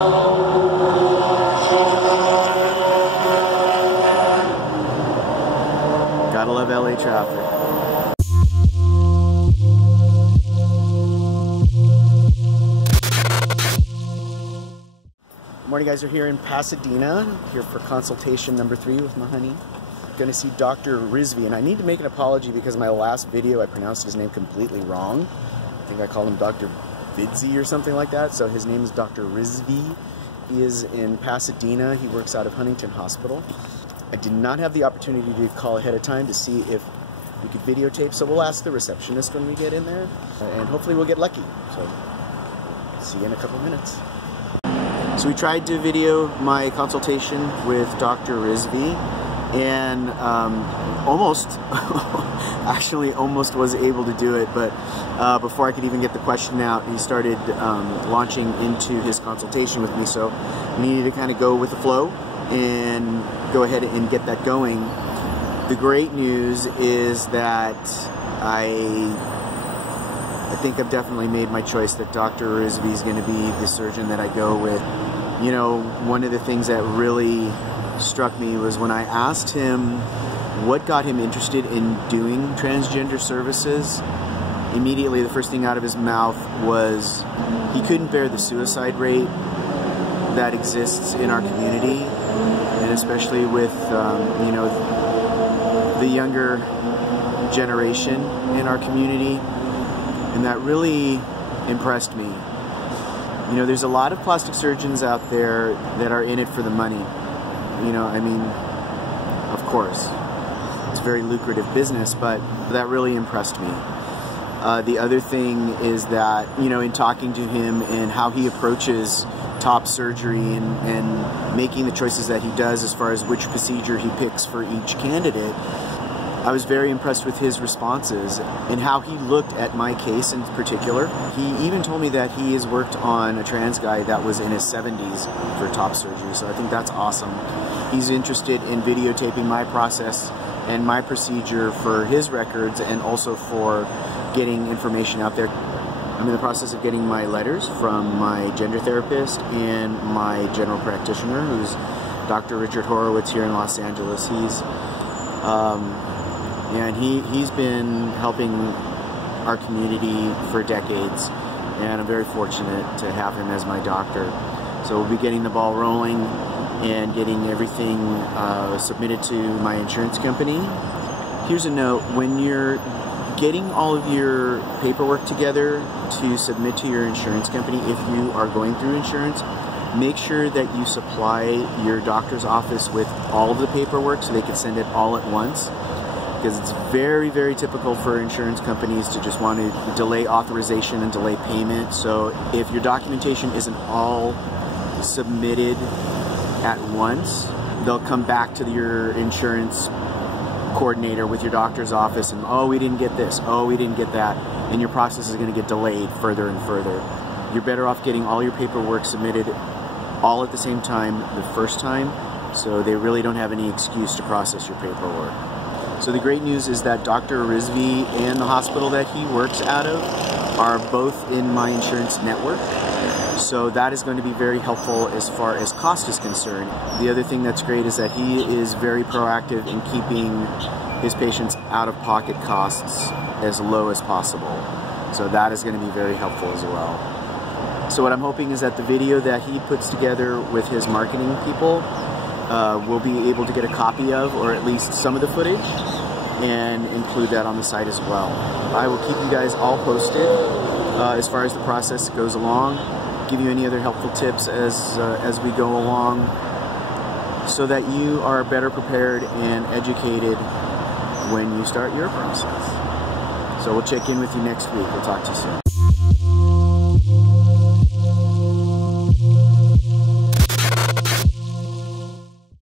Gotta love LA traffic. Morning guys, we're here in Pasadena, here for consultation number 3 with my honey. Gonna see Dr. Rizvi, and I need to make an apology because my last video I pronounced his name completely wrong. I think I called him Dr. Vidzi or something like that, so his name is Dr. Rizvi. He is in Pasadena. He works out of Huntington Hospital. I did not have the opportunity to call ahead of time to see if we could videotape, so we'll ask the receptionist when we get in there, and hopefully we'll get lucky. So, see you in a couple minutes. So we tried to video my consultation with Dr. Rizvi, and actually almost was able to do it, but before I could even get the question out, he started launching into his consultation with me, so I needed to kind of go with the flow and go ahead and get that going. The great news is that I think I've definitely made my choice that Dr. Rizvi is going to be the surgeon that I go with. You know, one of the things that really struck me was when I asked him what got him interested in doing transgender services. Immediately the first thing out of his mouth was he couldn't bear the suicide rate that exists in our community, and especially with you know, the younger generation in our community, and that really impressed me. You know, there's a lot of plastic surgeons out there that are in it for the money. You know, I mean, of course, it's a very lucrative business, but that really impressed me. The other thing is that, you know, in talking to him and how he approaches top surgery and making the choices that he does as far as which procedure he picks for each candidate, I was very impressed with his responses and how he looked at my case in particular. He even told me that he has worked on a trans guy that was in his 70s for top surgery, so I think that's awesome. He's interested in videotaping my process and my procedure for his records, and also for getting information out there. I'm in the process of getting my letters from my gender therapist and my general practitioner, who's Dr. Richard Horowitz here in Los Angeles. He's been helping our community for decades, and I'm very fortunate to have him as my doctor. So we'll be getting the ball rolling and getting everything submitted to my insurance company. Here's a note: when you're getting all of your paperwork together to submit to your insurance company, if you are going through insurance, make sure that you supply your doctor's office with all of the paperwork so they can send it all at once, because it's very, very typical for insurance companies to just want to delay authorization and delay payment. So if your documentation isn't all submitted at once, they'll come back to your insurance coordinator with your doctor's office and, oh, we didn't get this, oh, we didn't get that, and your process is going to get delayed further and further. You're better off getting all your paperwork submitted all at the same time the first time, so they really don't have any excuse to process your paperwork. So the great news is that Dr. Rizvi and the hospital that he works out of are both in my insurance network, so that is going to be very helpful as far as cost is concerned. The other thing that's great is that he is very proactive in keeping his patients out-of-pocket costs as low as possible, so that is going to be very helpful as well. So what I'm hoping is that the video that he puts together with his marketing people, we'll be able to get a copy of, or at least some of the footage, and include that on the site as well. I will keep you guys all posted as far as the process goes along, give you any other helpful tips as we go along, so that you are better prepared and educated when you start your process. So we'll check in with you next week. We'll talk to you soon.